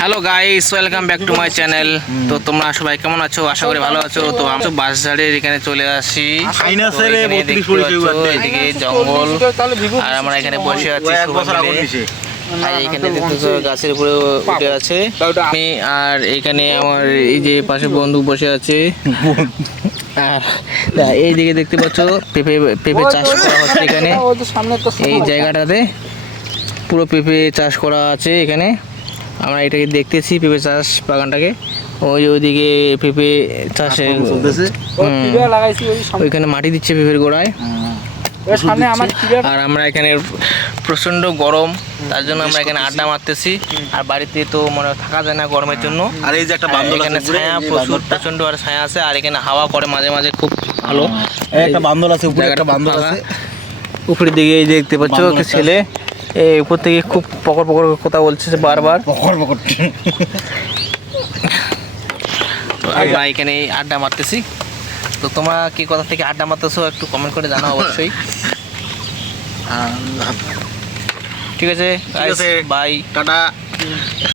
Hello guys, welcome back to my channel. তো তোমরা সবাই কেমন আছো? আশা করি ভালো আছো। তো আমি তো বাঁশঝাড়ের এখানে চলে আসি। এদিকে জঙ্গল আর আমরা এখানে বসে আছি আর এখানে দেখতেছো গাছের উপরে উঠে আছে আমি। আর এখানে আমার এই যে পাশে বন্ধু বসে আছে। আর এইদিকে দেখতে পাচ্ছ পেঁপে চাষ করা হচ্ছে এখানে। এই জায়গাটাতে পুরো পেঁপে চাষ করা আছে এখানে। আমরা এটাকে দেখতেছি পেঁপে চাষ বাগানটাকে। ওইদিকে পেঁপে চাষে ওইখানে মাটি দিচ্ছে পেঁপের গোড়ায়। আর আমরা এখানে প্রচন্ড গরম, তার জন্য আমরা এখানে আড্ডা মারতেছি। আর বাড়িতে তো মনে থাকা যায় না গরমের জন্য। আর এই যে একটা বান্দর এখানে ছায়া প্রচন্ড আর ছায়া আছে। আর এখানে হাওয়া করে মাঝে মাঝে খুব ভালো। একটা বান্দর আছে, উপরে একটা বান্দর আছে। উপরের দিকে এই দেখতে পাচ্ছ একটা ছেলে এই উপর থেকে খুব পকর পকর কথা বলছে বারবার। আমরা এখানে আড্ডা মারতেছি। তো তোমরা কি কথা থেকে আড্ডা মারতেছো একটু কমেন্ট করে জানাও অবশ্যই। ঠিক আছে, বাই, টাটা।